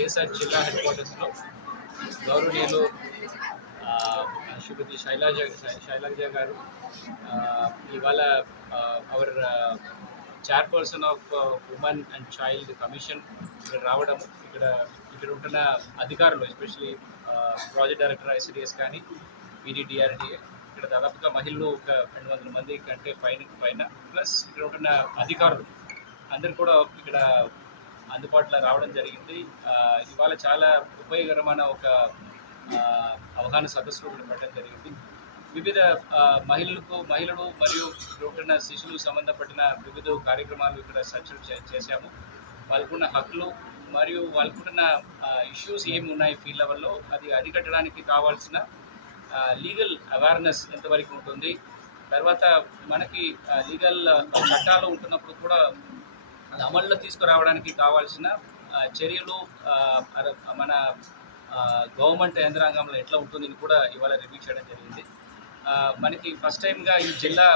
ASR జిల్లా head క్వార్టర్స్లో గౌరవనీయులు శ్రీమతి శైలాజ శైలాజ గారు ఇవాళ our chairperson of women and child commission ఇక్కడ రావడం ఇక్కడ ఇక్కడ ఉంటున్న అధికారులు ఎస్పెషలీ ప్రాజెక్ట్ డైరెక్టర్ ఐసిడిఎస్ కానీ పీడీడిఆర్డిఏ ఇక్కడ దాదాపుగా మహిళలు ఒక రెండు వందల మంది కంటే పైన పైన ప్లస్ ఇక్కడ ఉంటున్న అధికారులు అందరు కూడా ఇక్కడ అందుబాటులో రావడం జరిగింది. ఇవాళ చాలా ఉపయోగకరమైన ఒక అవగాహన సదస్సులో కూడా పెట్టడం జరిగింది. వివిధ మహిళలకు మహిళలు మరియు ఇక్కడ శిశువులకు సంబంధపడిన వివిధ కార్యక్రమాలు ఇక్కడ చర్చలు చే- చేశాము. వాళ్ళకున్న హక్కులు మరియు వాళ్ళకున్న ఇష్యూస్ ఏమి ఉన్నాయి ఫీల్డ్ లెవెల్లో అది అరికట్టడానికి కావాల్సిన లీగల్ అవేర్నెస్ ఎంతవరకు ఉంటుంది? తర్వాత మనకి లీగల్ చట్టాలు ఉంటున్నప్పుడు కూడా అది అమల్లో తీసుకురావడానికి కావాల్సిన చర్యలు మన గవర్నమెంట్ యంత్రాంగంలో ఎట్లా ఉంటుందని కూడా ఇవాళ రివ్యూ చేయడం జరిగింది. మనకి ఫస్ట్ టైంగా ఈ జిల్లా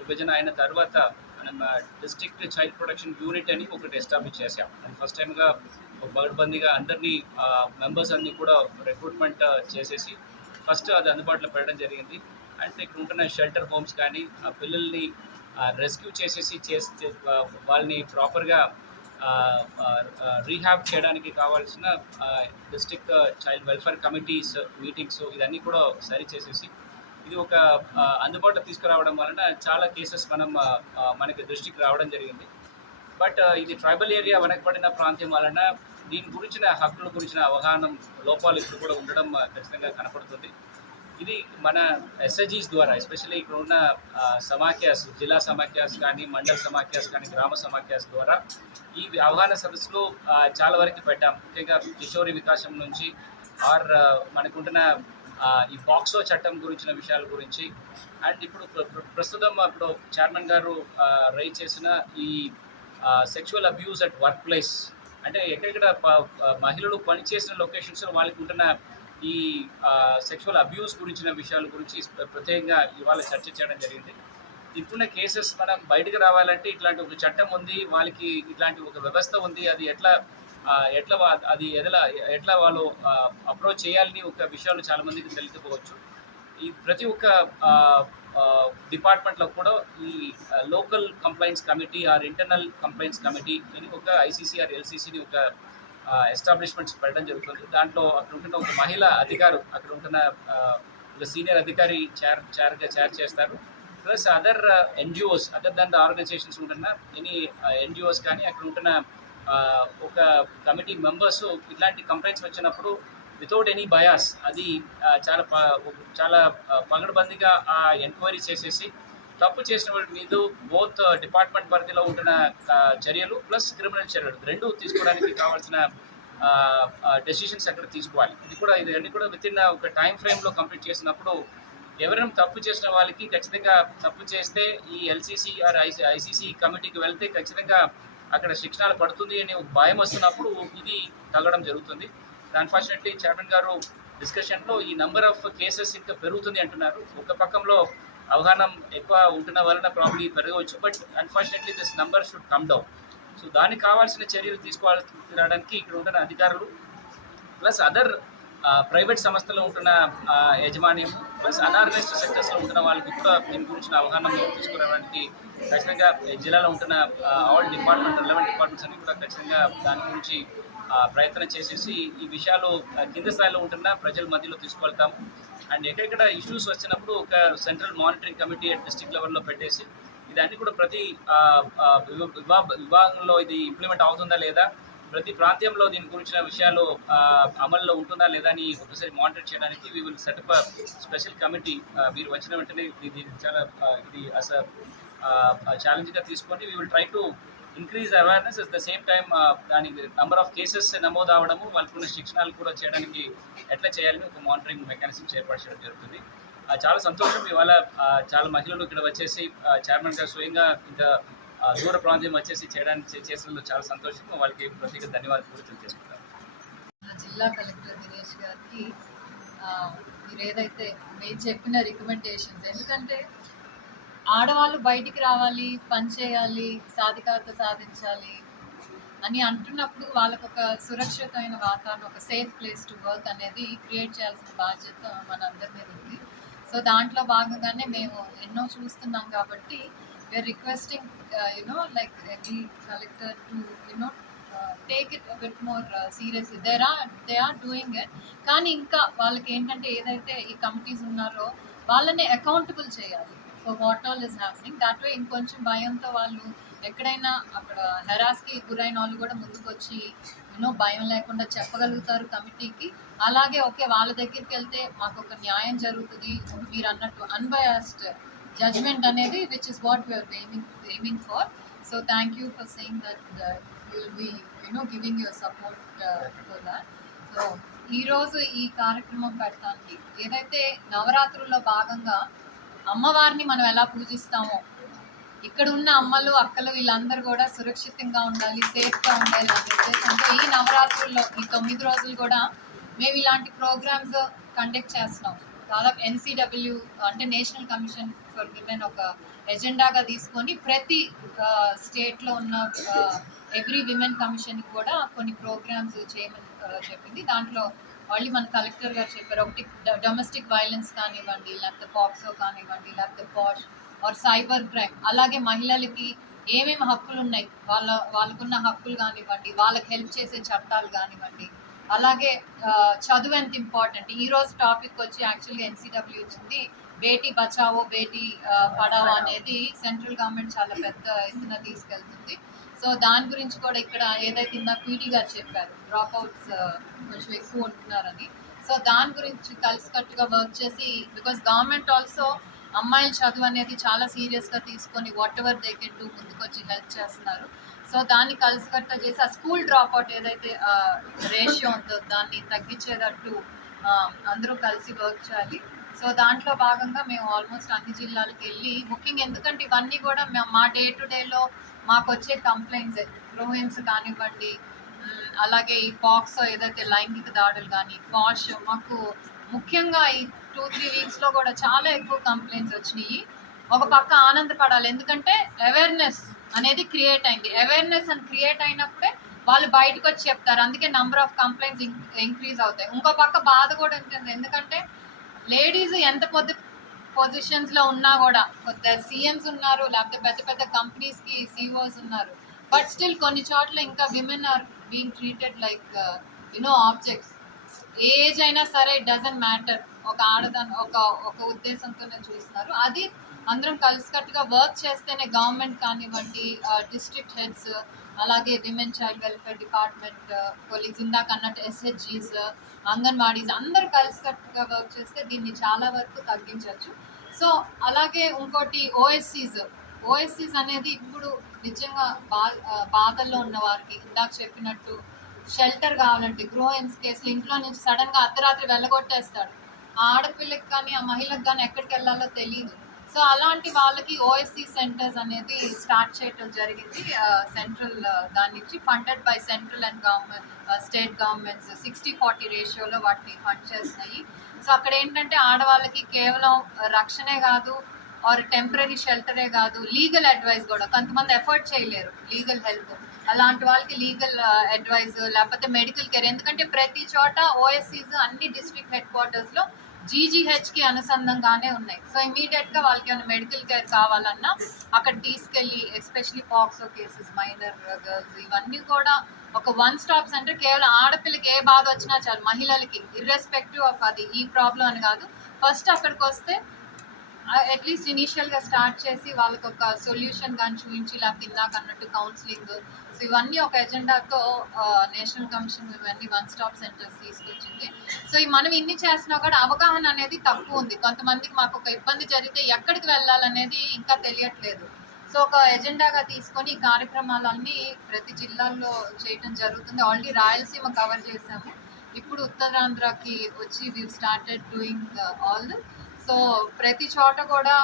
విభజన అయిన తర్వాత మనం డిస్ట్రిక్ట్ చైల్డ్ ప్రొటెక్షన్ యూనిట్ అని ఒకటి ఎస్టాబ్లిష్ చేశాం. అది ఫస్ట్ టైంగా బగడ్బందీగా అందరినీ మెంబర్స్ అన్ని కూడా రిక్రూట్మెంట్ చేసేసి ఫస్ట్ అది అందుబాటులో పెట్టడం జరిగింది. అంటే ఇక్కడ ఉంటున్న షెల్టర్ హోమ్స్ కానీ ఆ పిల్లల్ని రెస్క్యూ చేసేసి చేస్తే వాళ్ళని ప్రాపర్గా రీహాబ్ చేయడానికి కావాల్సిన district child welfare committees meetings ఇవన్నీ కూడా సరి చేసేసి ఇది ఒక అందుబాటులో తీసుకురావడం వలన చాలా కేసెస్ మనం మనకి దృష్టికి రావడం జరిగింది. బట్ ఇది ట్రైబల్ ఏరియా వెనకబడిన ప్రాంతం వలన దీని గురించిన హక్కుల గురించిన అవగాహన లోపాలు ఇప్పుడు కూడా ఉండడం ఖచ్చితంగా కనపడుతుంది. ఇది మన ఎస్ఐజీస్ ద్వారా ఎస్పెషల్లీ ఇక్కడ ఉన్న సమాఖ్యాస్ జిల్లా సమాఖ్యాస్ కానీ మండల సమాఖ్యాస్ కానీ గ్రామ సమాఖ్యాస్ ద్వారా ఈ అవగాహన సదస్సులో చాలా వరకు పెట్టాం. ముఖ్యంగా కిషోరి వికాసం నుంచి ఆర్ మనకుంటున్న ఈ బాక్సో చట్టం గురించిన విషయాల గురించి. అండ్ ఇప్పుడు ప్ర- ప్రస్తుతం ఇప్పుడు చైర్మన్ గారు రైజ్ చేసిన ఈ sexual abuse at work place అంటే ఎక్కడెక్కడ మహిళలు పనిచేసిన లొకేషన్స్లో వాళ్ళకి ఉంటున్న ఈ సెక్షువల్ అబ్యూస్ గురించిన విషయాల గురించి ప్రత్యేకంగా ఇవాళ చర్చ చేయడం జరిగింది. ఇప్పుడున్న కేసెస్ మనం బయటకు రావాలంటే ఇట్లాంటి ఒక చట్టం ఉంది వాళ్ళకి ఇట్లాంటి ఒక వ్యవస్థ ఉంది అది ఎట్లా ఎట్లా వా- అది ఎదలా ఎట్లా వాళ్ళు అప్రోచ్ చేయాలని ఒక విషయాలు చాలామందికి తెలుసుకోవచ్చు ఈ ప్రతి ఒక్క డిపార్ట్మెంట్లో కూడా ఈ local complaints committee or internal complaints committee అని ఒక ఐసీసీ ఆర్ ఎల్సీసీని ఒక ఎస్టాబ్లిష్మెంట్స్ పెట్టడం జరుగుతుంది. దాంట్లో అక్కడ ఉంటున్న ఒక మహిళ అధికారు అక్కడ ఉంటున్న ఒక సీనియర్ అధికారి చైర్ చైర్గా చైర్ చేస్తారు. Plus other NGOs other than the organisations ఉంటున్న ఎనీ ఎన్జిఓస్ కానీ అక్కడ ఉంటున్న ఒక కమిటీ మెంబర్స్ ఇలాంటి కంప్లైంట్స్ వచ్చినప్పుడు వితౌట్ ఎనీ బయాస్ అది చాలా చాలా పగడబందిగా ఆ ఎంక్వైరీ చేసేసి తప్పు చేసిన వాళ్ళ మీద బోత్ డిపార్ట్మెంట్ పరిధిలో ఉంటున్న చర్యలు ప్లస్ క్రిమినల్ చర్యలు రెండు తీసుకోవడానికి కావాల్సిన డెసిషన్స్ అక్కడ తీసుకోవాలి. ఇది కూడా ఇది అన్ని కూడా విత్ ఇన్ ఒక టైం ఫ్రేమ్లో కంప్లీట్ చేసినప్పుడు ఎవరైనా తప్పు చేసిన వాళ్ళకి ఖచ్చితంగా తప్పు చేస్తే ఈ ఎల్సీసీ ఆర్ ఐసీ ఐసీసీ కమిటీకి వెళ్తే ఖచ్చితంగా అక్కడ శిక్షణలు పడుతుంది అని భయం వస్తున్నప్పుడు ఇది తగ్గడం జరుగుతుంది. అన్ఫార్చునేట్లీ చైర్మన్ గారు డిస్కషన్లో ఈ నెంబర్ ఆఫ్ కేసెస్ ఇంకా పెరుగుతుంది అంటున్నారు. ఒక పక్కంలో అవగాహన ఎక్కువ ఉంటున్న వలన ప్రాబ్లం పెరగవచ్చు. But unfortunately this number should come down so దానికి కావాల్సిన చర్యలు తీసుకోవాల్సి ఇక్కడ ఉంటున్న అధికారులు ప్లస్ అదర్ ప్రైవేట్ సంస్థలో ఉంటున్న యజమాన్యం ప్లస్ అనార్గనైజ్డ్ సెక్టర్స్లో ఉంటున్న వాళ్ళకి కూడా దీని గురించిన అవగాహన తీసుకురావడానికి ఖచ్చితంగా జిల్లాలో ఉంటున్న ఆల్ డిపార్ట్మెంట్ రిలవెంట్ డిపార్ట్మెంట్స్ అన్ని కూడా ఖచ్చితంగా దాని గురించి ప్రయత్నం చేసేసి ఈ విషయాలు కింద స్థాయిలో ఉంటున్న ప్రజల మధ్యలో తీసుకువెళ్తాము. అండ్ ఎక్కడెక్కడ ఇష్యూస్ వచ్చినప్పుడు ఒక central monitoring committee at district లెవెల్లో పెట్టేసి ఇదన్నీ కూడా ప్రతి ఆ, విభాగంలో ఇది ఇంప్లిమెంట్ అవుతుందా లేదా ప్రతి ప్రాంతంలో దీని గురించిన విషయాలు అమల్లో ఉంటుందా లేదా అని ఒకసారి మానిటర్ చేయడానికి we will set up special committee మీరు వచ్చిన వెంటనే ఇది చాలా ఇది అస ఛాలెంజ్గా తీసుకొని we will try to increase awareness at the same time దానికి నెంబర్ ఆఫ్ కేసెస్ నమోదు అవడము వాళ్ళకున్న శిక్షణాలు కూడా చేయడానికి ఎట్లా చేయాలని ఒక మానిటరింగ్ మెకానిజం ఏర్పాటు జరుగుతుంది. ఆ, చాలా సంతోషం. ఇవాళ చాలా మహిళలు ఇక్కడ వచ్చేసి చైర్మన్ గారు స్వయంగా ఇంత దూర ప్రాంతం వచ్చేసి చేయడానికి చేసినందుకు చాలా సంతోషం వాళ్ళకి ప్రత్యేక ధన్యవాదాలు కూడా తెలియజేసుకుంటాను. జిల్లా కలెక్టర్ దినేష్ గారికి మీరు ఏదైతే మేము చెప్పిన రికమెండేషన్స్ ఎందుకంటే ఆడవాళ్ళు బయటికి రావాలి పని చేయాలి సాధికారత సాధించాలి అని అంటున్నప్పుడు వాళ్ళకు ఒక సురక్షితమైన వాతావరణం ఒక సేఫ్ ప్లేస్ టు వర్క్ అనేది క్రియేట్ చేయాల్సిన బాధ్యత మనందరి మీద ఉంది. సో దాంట్లో భాగంగానే మేము ఎన్నో చూస్తున్నాం కాబట్టి we are requesting you know like every collector to you know take it bit more seriously there are they are doing it కానీ ఇంకా వాళ్ళకి ఏంటంటే ఏదైతే ఈ కమిటీస్ ఉన్నారో వాళ్ళని అకౌంటబుల్ చేయాలి. For what all is happening that way ఇంకొంచెం భయంతో వాళ్ళు ఎక్కడైనా అక్కడ హెరాస్కి గురైన వాళ్ళు కూడా ముందుకు వచ్చి యూనో భయం లేకుండా చెప్పగలుగుతారు కమిటీకి. అలాగే ఓకే వాళ్ళ దగ్గరికి వెళ్తే మాకు ఒక న్యాయం జరుగుతుంది. మీరు అన్నట్టు అన్బయాస్డ్ జడ్జ్మెంట్ అనేది which is what we are aiming aiming for so thank you for saying that will be you know giving your support for that so ఈరోజు ఈ కార్యక్రమం పెడతానికి ఏదైతే నవరాత్రుల్లో భాగంగా అమ్మవారిని మనం ఎలా పూజిస్తామో. ఇక్కడ ఉన్న అమ్మలు అక్కలు వీళ్ళందరూ కూడా సురక్షితంగా ఉండాలి సేఫ్గా ఉండాలి అనే ఉద్దేశంతో ఈ నవరాత్రుల్లో ఈ తొమ్మిది రోజులు కూడా మేము ఇలాంటి ప్రోగ్రామ్స్ కండక్ట్ చేస్తున్నాం. దాదాపు ఎన్సీడబ్ల్యూ అంటే నేషనల్ కమిషన్ ఫర్ విమెన్ ఒక ఎజెండాగా తీసుకొని ప్రతి స్టేట్లో ఉన్న ఎవ్రీ విమెన్ కమిషన్కి కూడా కొన్ని ప్రోగ్రామ్స్ చేయమని చెప్పింది. దాంట్లో మళ్ళీ మన కలెక్టర్ గారు చెప్పారు ఒకటి డొమెస్టిక్ వైలెన్స్ కానివ్వండి లేకపోతే పాక్సో కానివ్వండి లేకపోతే పాష్ ఆర్ సైబర్ క్రైమ్ అలాగే మహిళలకి ఏమేమి హక్కులు ఉన్నాయి వాళ్ళ వాళ్ళకున్న హక్కులు కానివ్వండి వాళ్ళకి హెల్ప్ చేసే చట్టాలు కానివ్వండి అలాగే చదువు ఎంత ఇంపార్టెంట్ ఈ రోజు టాపిక్ వచ్చి యాక్చువల్గా ఎన్సీడబ్ల్యూ వచ్చింది బేటీ బచావో బేటీ పడావో అనేది సెంట్రల్ గవర్నమెంట్ చాలా పెద్ద ఎత్తున తీసుకెళ్తుంది. సో దాని గురించి కూడా ఇక్కడ ఏదైతే ఇందాక పీటీ గారు చెప్పారు డ్రాప్ అవుట్స్ కొంచెం ఎక్కువ ఉంటున్నారని. సో దాని గురించి కలిసికట్టుగా వర్క్ చేసి బికాస్ గవర్నమెంట్ ఆల్సో అమ్మాయిల చదువు అనేది చాలా సీరియస్గా తీసుకొని whatever they can do ముందుకొచ్చి హెల్ప్ చేస్తున్నారు. సో దాన్ని కలిసికట్ట చేసి ఆ స్కూల్ డ్రాప్ అవుట్ ఏదైతే రేషియో ఉందో దాన్ని తగ్గించేటట్టు అందరూ కలిసి వర్క్ చేయాలి. సో దాంట్లో భాగంగా మేము ఆల్మోస్ట్ అన్ని జిల్లాలకు వెళ్ళి బుకింగ్ ఎందుకంటే ఇవన్నీ కూడా మా డే టు డేలో మాకు వచ్చే కంప్లైంట్స్ గ్రోహిమ్స్ కానివ్వండి అలాగే ఈ పాక్స్ ఏదైతే లైంగిక దాడులు కానీ పాష్ మాకు ముఖ్యంగా ఈ టూ త్రీ వీక్స్లో కూడా చాలా ఎక్కువ కంప్లైంట్స్ వచ్చినాయి. ఒక పక్క ఆనందపడాలి. ఎందుకంటే అవేర్నెస్ అనేది క్రియేట్ అయింది. అవేర్నెస్ అని క్రియేట్ అయినప్పుడే వాళ్ళు బయటకు వచ్చి చెప్తారు. అందుకే నంబర్ ఆఫ్ కంప్లైంట్స్ ఇంక్రీజ్ అవుతాయి. ఇంకో పక్క బాధ కూడా ఉంటుంది. ఎందుకంటే లేడీస్ ఎంత పొద్దు పొజిషన్స్లో ఉన్నా కూడా కొత్త సీఎంస్ ఉన్నారు లేకపోతే పెద్ద పెద్ద కంపెనీస్కి సిఓస్ ఉన్నారు. బట్ స్టిల్ కొన్ని చోట్ల ఇంకా women are being treated like you know objects age అయినా సరే డజంట్ మ్యాటర్ ఒక ఆడదాన్ని ఒక ఒక ఉద్దేశంతోనే చూస్తున్నారు. అది అందరం కలిసికట్టుగా వర్క్ చేస్తేనే గవర్నమెంట్ కానివ్వండి uh, డిస్ట్రిక్ట్ హెడ్స్ అలాగే women child welfare department colleagues ఇందాక అన్నట్టు ఎస్హెచ్జీస్ uh, అంగన్వాడీస్ అందరూ కలిసికట్టుగా వర్క్ చేస్తే దీన్ని చాలా వరకు తగ్గించవచ్చు. సో అలాగే ఇంకోటి ఓఎస్సీస్ ఓఎస్సీస్ అనేది ఇప్పుడు నిజంగా బా బాధల్లో ఉన్న వారికి ఇందాక చెప్పినట్టు షెల్టర్ కావాలంటే గృహహింస కేసులు ఇంట్లో నుంచి సడన్గా అర్ధరాత్రి వెళ్ళగొట్టేస్తాడు ఆ ఆడపిల్లకి కానీ ఆ మహిళకి కానీ ఎక్కడికి వెళ్ళాలో తెలియదు. సో అలాంటి వాళ్ళకి ఓఎస్సీ సెంటర్స్ అనేది స్టార్ట్ చేయటం జరిగింది. సెంట్రల్ దాని నుంచి funded by central and government state governments sixty forty రేషియోలో వాటిని ఫండ్ చేస్తున్నాయి. సో అక్కడ ఏంటంటే ఆడవాళ్ళకి కేవలం రక్షణే కాదు ఆర్ టెంపరీ షెల్టరే కాదు లీగల్ అడ్వైస్ కూడా. కొంతమంది ఎఫర్ట్ చేయలేరు లీగల్ హెల్ప్ అలాంటి వాళ్ళకి లీగల్ అడ్వైస్ లేకపోతే మెడికల్ కేర్ ఎందుకంటే ప్రతి చోట ఓఎస్సీస్ అన్ని డిస్ట్రిక్ట్ హెడ్ క్వార్టర్స్లో జీజీహెచ్కి అనుసంధంగానే ఉన్నాయి. సో ఇమీడియట్గా వాళ్ళకి ఏమైనా మెడికల్ కేర్ కావాలన్నా అక్కడ తీసుకెళ్ళి especially POCSO cases minor girls ఇవన్నీ కూడా ఒక వన్ స్టాప్ సెంటర్ కేవలం ఆడపిల్లకి ఏ బాధ వచ్చినా చాలు మహిళలకి ఇర్రెస్పెక్టివ్ ఆఫ్ అది ఈ ప్రాబ్లం అని కాదు. ఫస్ట్ అక్కడికి వస్తే అట్లీస్ట్ ఇనీషియల్గా స్టార్ట్ చేసి వాళ్ళకి ఒక సొల్యూషన్ కానీ చూపించి ఇలా ఇందాక అన్నట్టు కౌన్సిలింగ్ సో ఇవన్నీ ఒక ఎజెండాతో నేషనల్ కమిషన్ ఇవన్నీ వన్ స్టాప్ సెంటర్స్ తీసుకొచ్చింది. సో ఈ మనం ఇన్ని చేసినా కూడా అవగాహన అనేది తక్కువ ఉంది. కొంతమందికి మాకు ఒక ఇబ్బంది జరిగితే ఎక్కడికి వెళ్ళాలనేది ఇంకా తెలియట్లేదు. సో ఒక ఎజెండాగా తీసుకొని ఈ కార్యక్రమాలన్నీ ప్రతి జిల్లాల్లో చేయటం జరుగుతుంది. ఆల్రెడీ రాయలసీమ కవర్ చేసాము ఇప్పుడు ఉత్తరాంధ్రకి వచ్చి we started doing all so ప్రతి చోట కూడా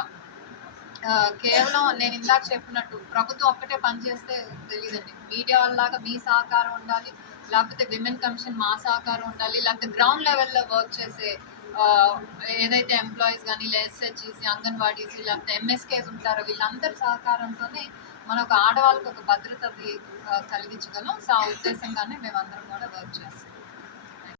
కేవలం నేను ఇందాక చెప్పినట్టు ప్రభుత్వం ఒక్కటే పనిచేస్తే తెలియదండి. మీడియా వాళ్ళలాగా మీ సహకారం ఉండాలి లేకపోతే విమెన్ కమిషన్ మా సహకారం ఉండాలి లేకపోతే గ్రౌండ్ లెవెల్లో వర్క్ చేసే ఏదైతే ఎంప్లాయీస్ కానీ ఇలా ఎస్హెచ్ఈస్ అంగన్వాడీస్ లేకపోతే ఎంఎస్కేస్ ఉంటారో వీళ్ళందరి సహకారంతోనే మన ఒక ఆడవాళ్ళకి ఒక భద్రత కలిగించగలం. సో ఆ ఉద్దేశంగానే మేమందరం కూడా వర్క్ చేస్తాం.